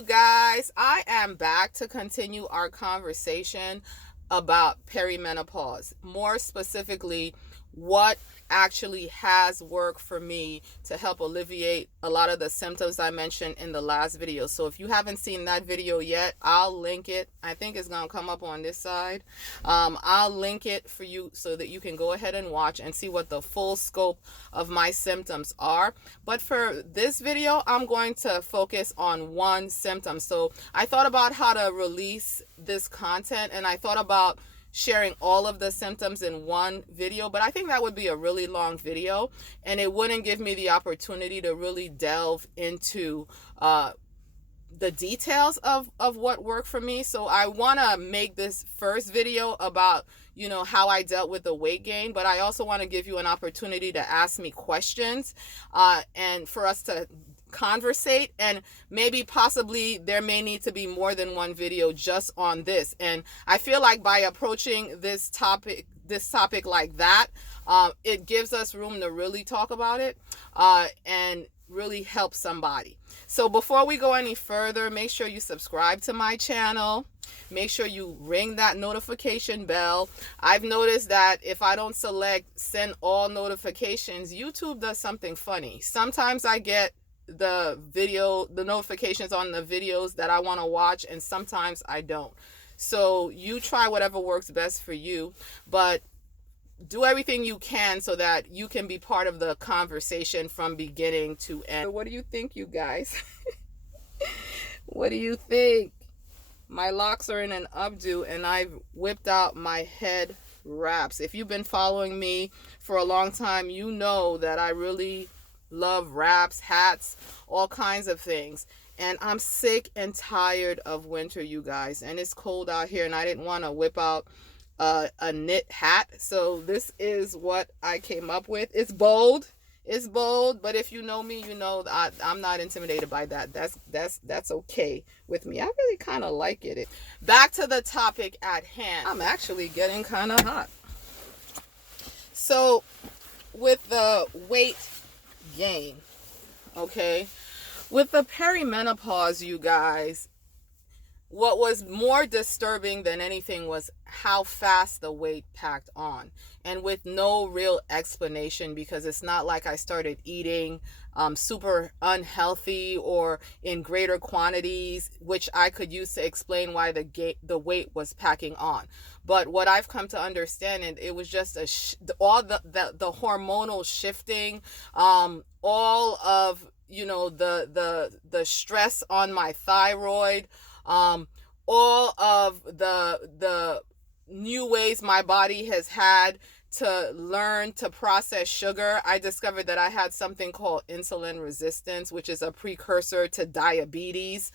you guys. I am back to continue our conversation about perimenopause. More specifically, what actually has worked for me to help alleviate a lot of the symptoms I mentioned in the last video. So if you haven't seen that video yet, I'll link it. I think it's going to come up on this side. I'll link it for you so that you can go ahead and watch and see what the full scope of my symptoms are. But for this video, I'm going to focus on one symptom. So I thought about how to release this content, and I thought about sharing all of the symptoms in one video, but I think that would be a really long video and it wouldn't give me the opportunity to really delve into the details of what worked for me. So I want to make this first video about how I dealt with the weight gain, but I also want to give you an opportunity to ask me questions and for us to conversate, and maybe possibly there may need to be more than one video just on this. And I feel like by approaching this topic like that, it gives us room to really talk about it and really help somebody. So before we go any further, make sure you subscribe to my channel. Make sure you ring that notification bell. I've noticed that if I don't select send all notifications, YouTube does something funny. Sometimes I get the notifications on the videos that I want to watch, and sometimes I don't. So you try whatever works best for you, but do everything you can so that you can be part of the conversation from beginning to end. What do you think, you guys? What do you think? My locks are in an updo and I've whipped out my head wraps. If you've been following me for a long time, you know that I really love wraps, hats, all kinds of things. And I'm sick and tired of winter, you guys. And it's cold out here and I didn't want to whip out a knit hat. So this is what I came up with. It's bold. It's bold, but if you know me, you know I'm not intimidated by that. That's okay with me. I really kind of like it. Back to the topic at hand. I'm actually getting kind of hot. So with the weight gain, okay, with the perimenopause, you guys, what was more disturbing than anything was how fast the weight packed on, and with no real explanation, because it's not like I started eating super unhealthy or in greater quantities, which I could use to explain why the weight was packing on. But what I've come to understand, and it was just all the hormonal shifting, all of the stress on my thyroid, all of the new ways my body has had to learn to process sugar. I discovered that I had something called insulin resistance, which is a precursor to diabetes,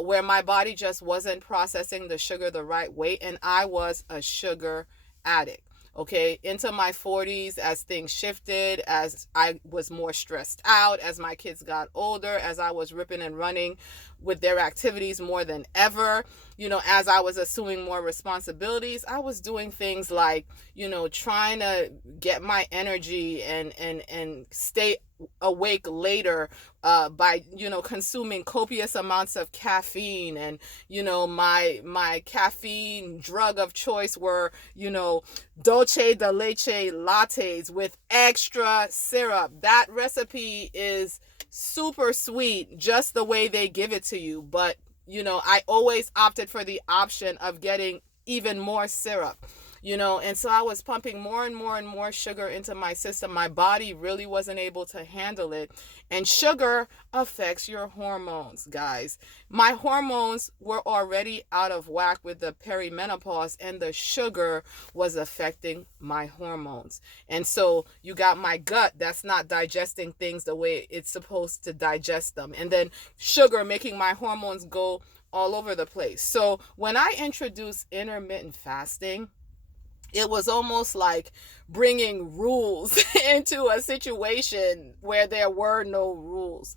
where my body just wasn't processing the sugar the right way, and I was a sugar addict. Okay, into my 40s, as things shifted, as I was more stressed out, as my kids got older, as I was ripping and running with their activities more than ever, as I was assuming more responsibilities, I was doing things like, trying to get my energy and stay awake later by consuming copious amounts of caffeine. And my caffeine drug of choice were dulce de leche lattes with extra syrup. That recipe is super sweet just the way they give it to you, but I always opted for the option of getting even more syrup. And so I was pumping more and more and more sugar into my system. My body really wasn't able to handle it. And sugar affects your hormones, guys. My hormones were already out of whack with the perimenopause, and the sugar was affecting my hormones. And so you got my gut that's not digesting things the way it's supposed to digest them. And then sugar making my hormones go all over the place. So when I introduced intermittent fasting, it was almost like bringing rules into a situation where there were no rules,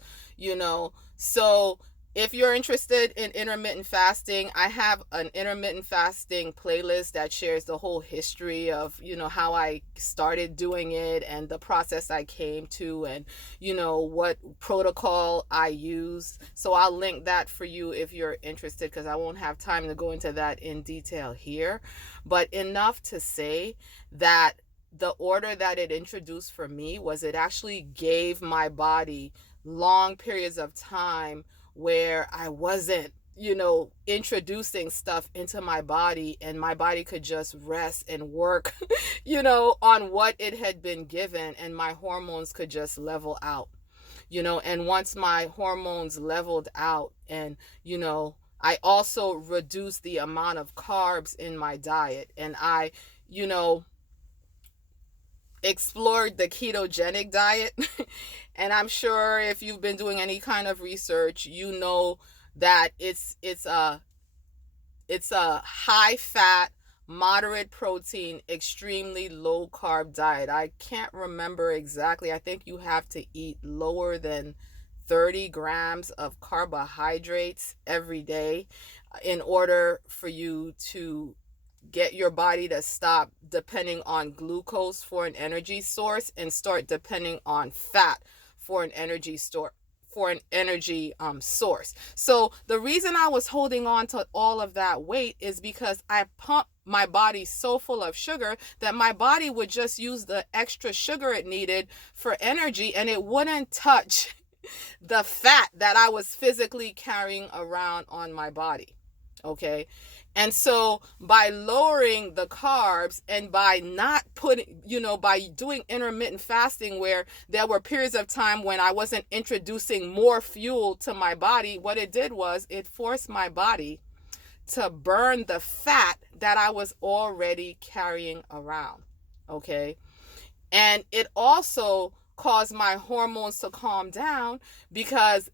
So If you're interested in intermittent fasting, I have an intermittent fasting playlist that shares the whole history of, how I started doing it and the process I came to, and, what protocol I use. So I'll link that for you if you're interested, because I won't have time to go into that in detail here. But enough to say that the order that it introduced for me was it actually gave my body long periods of time where I wasn't, introducing stuff into my body, and my body could just rest and work, on what it had been given, and my hormones could just level out, and once my hormones leveled out, and, I also reduced the amount of carbs in my diet, and I, you know, explored the ketogenic diet. And I'm sure if you've been doing any kind of research, that it's a high fat, moderate protein, extremely low carb diet. I can't remember exactly. I think you have to eat lower than 30 grams of carbohydrates every day in order for you to get your body to stop depending on glucose for an energy source and start depending on fat for an energy source. So the reason I was holding on to all of that weight is because I pumped my body so full of sugar that my body would just use the extra sugar it needed for energy, and it wouldn't touch the fat that I was physically carrying around on my body. Okay. And so by lowering the carbs and by not by doing intermittent fasting, where there were periods of time when I wasn't introducing more fuel to my body, what it did was it forced my body to burn the fat that I was already carrying around. Okay. And it also caused my hormones to calm down because,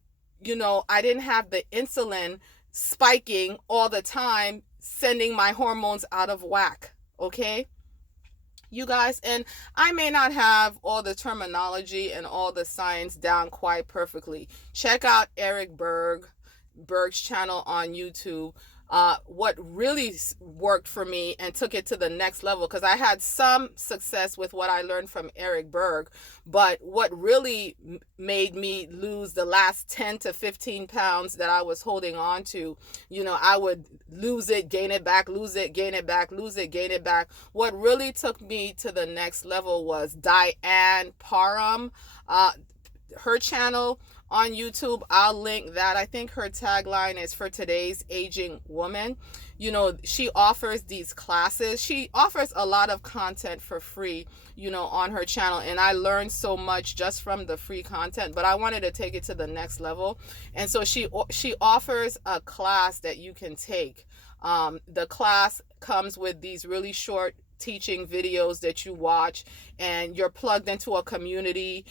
I didn't have the insulin spiking all the time, sending my hormones out of whack. Okay, you guys, and I may not have all the terminology and all the science down quite perfectly. Check out Eric Berg's channel on YouTube. What really worked for me and took it to the next level, because I had some success with what I learned from Eric Berg, but what really made me lose the last 10 to 15 pounds that I was holding on to, I would lose it, gain it back, lose it, gain it back, lose it, gain it back. What really took me to the next level was Diane Parham, her channel on YouTube. I'll link that. I think her tagline is "For Today's Aging Woman." She offers these classes. She offers a lot of content for free, on her channel. And I learned so much just from the free content, but I wanted to take it to the next level. And so she offers a class that you can take. The class comes with these really short teaching videos that you watch, and you're plugged into a community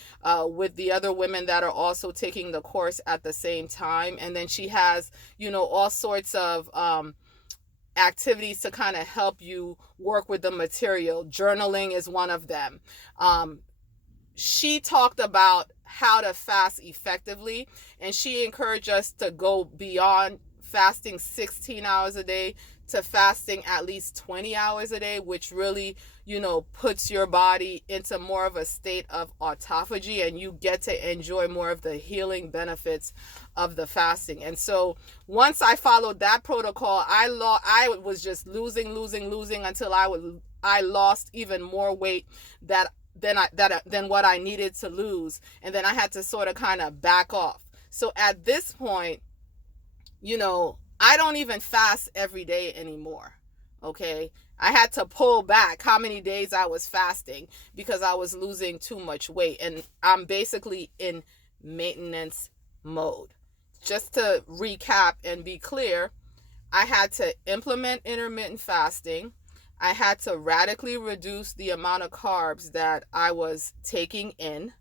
with the other women that are also taking the course at the same time. And then she has, all sorts of activities to kind of help you work with the material. Journaling is one of them. She talked about how to fast effectively, and she encouraged us to go beyond fasting 16 hours a day to fasting at least 20 hours a day, which really, puts your body into more of a state of autophagy, and you get to enjoy more of the healing benefits of the fasting. And so once I followed that protocol, I was just losing until I lost even more weight than what I needed to lose. And then I had to sort of kind of back off. So at this point, I don't even fast every day anymore. Okay. I had to pull back how many days I was fasting because I was losing too much weight. And I'm basically in maintenance mode. Just to recap and be clear, I had to implement intermittent fasting. I had to radically reduce the amount of carbs that I was taking in.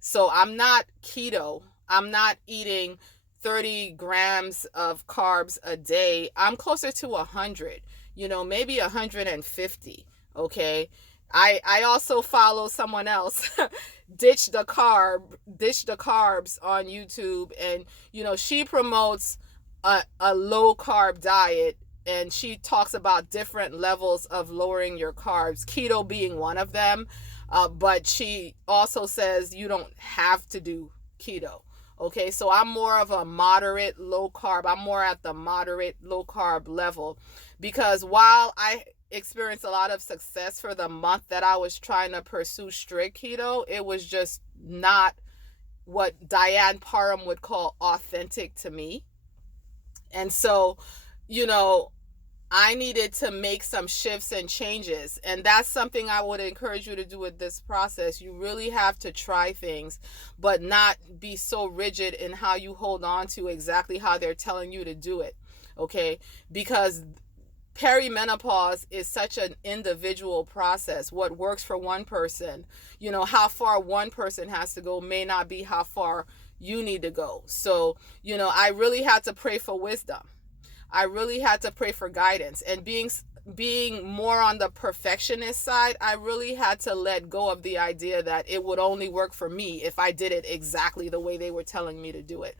So I'm not keto. I'm not eating 30 grams of carbs a day. I'm closer to 100, maybe 150. Okay. I also follow someone else, Ditch the Carbs on YouTube, and she promotes a low carb diet, and she talks about different levels of lowering your carbs, keto being one of them. But she also says you don't have to do keto. Okay, so I'm more of a moderate low carb. I'm more at the moderate low carb level, because while I experienced a lot of success for the month that I was trying to pursue strict keto, it was just not what Diane Parham would call authentic to me. And so, you know, I needed to make some shifts and changes. And that's something I would encourage you to do with this process. You really have to try things, but not be so rigid in how you hold on to exactly how they're telling you to do it. Okay? Because perimenopause is such an individual process. What works for one person, how far one person has to go may not be how far you need to go. So, I really had to pray for wisdom. I really had to pray for guidance, and being more on the perfectionist side, I really had to let go of the idea that it would only work for me if I did it exactly the way they were telling me to do it.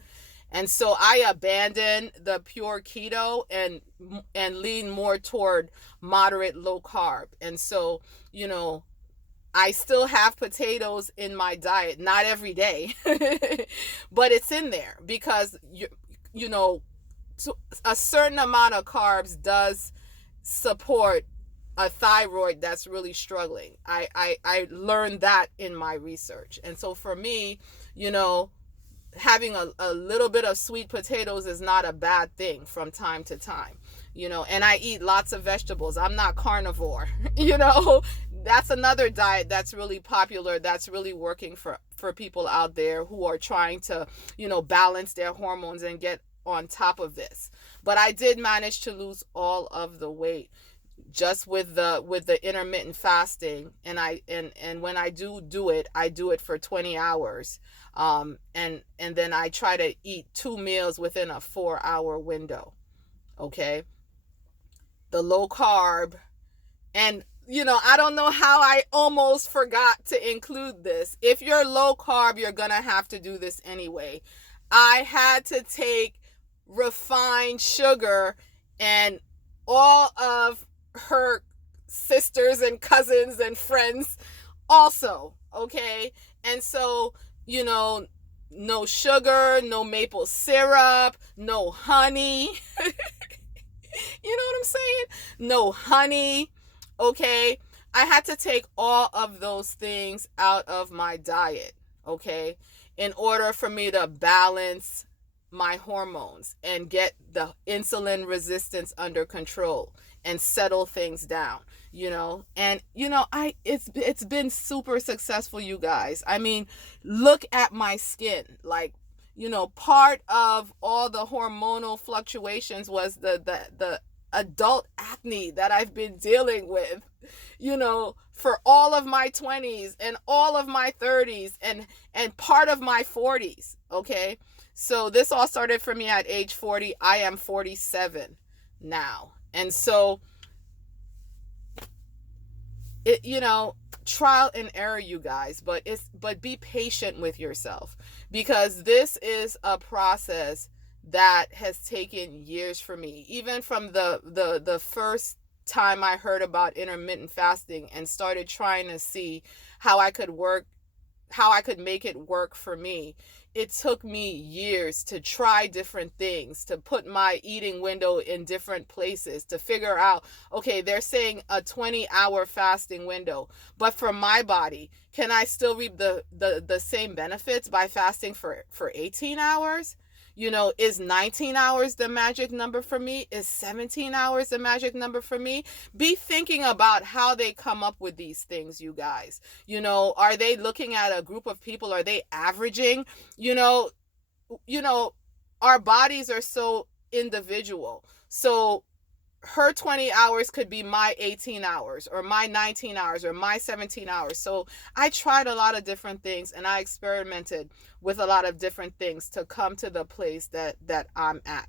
And so I abandoned the pure keto and lean more toward moderate low carb. And so, I still have potatoes in my diet, not every day, but it's in there because a certain amount of carbs does support a thyroid that's really struggling. I learned that in my research. And so for me, having a little bit of sweet potatoes is not a bad thing from time to time, and I eat lots of vegetables. I'm not carnivore, that's another diet that's really popular, that's really working for people out there who are trying to, balance their hormones and get on top of this. But I did manage to lose all of the weight just with the intermittent fasting, and when I do it, I do it for 20 hours, and then I try to eat 2 meals within a 4-hour window. Okay, the low carb, and I don't know how I almost forgot to include this. If you're low carb, you're gonna have to do this anyway. I had to take refined sugar, and all of her sisters and cousins and friends also. Okay, and so no sugar, no maple syrup, no honey. You know what I'm saying? No honey. Okay, I had to take all of those things out of my diet, okay, in order for me to balance my hormones and get the insulin resistance under control and settle things down, and it's been super successful, you guys. I mean, look at my skin. Like, part of all the hormonal fluctuations was the adult acne that I've been dealing with, for all of my 20s and all of my 30s and part of my 40s. Okay, so this all started for me at age 40. I am 47 now. And so trial and error, you guys, but be patient with yourself, because this is a process that has taken years for me. Even from the first time I heard about intermittent fasting and started trying to see how I could make it work for me, it took me years to try different things, to put my eating window in different places, to figure out, okay, they're saying a 20-hour fasting window, but for my body, can I still reap the same benefits by fasting for 18 hours? Is 19 hours the magic number for me? Is 17 hours the magic number for me? Be thinking about how they come up with these things, you guys. Are they looking at a group of people? Are they averaging? Our bodies are so individual. So her 20 hours could be my 18 hours or my 19 hours or my 17 hours. So I tried a lot of different things, and I experimented with a lot of different things to come to the place that I'm at.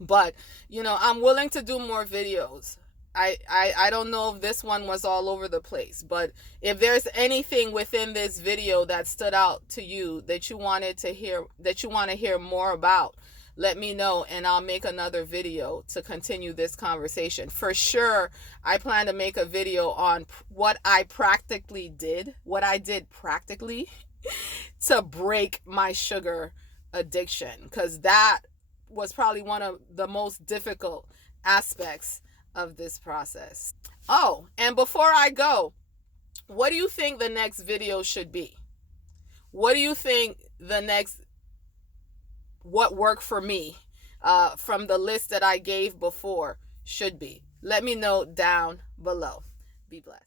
But, I'm willing to do more videos I don't know if this one was all over the place, but if there's anything within this video that stood out to you that you wanted to hear, that you want to hear more about, let me know and I'll make another video to continue this conversation. For sure, I plan to make a video on what I did practically to break my sugar addiction, because that was probably one of the most difficult aspects of this process. Oh, and before I go, what do you think the next video should be? What do you think what worked for me from the list that I gave before should be? Let me know down below. Be blessed.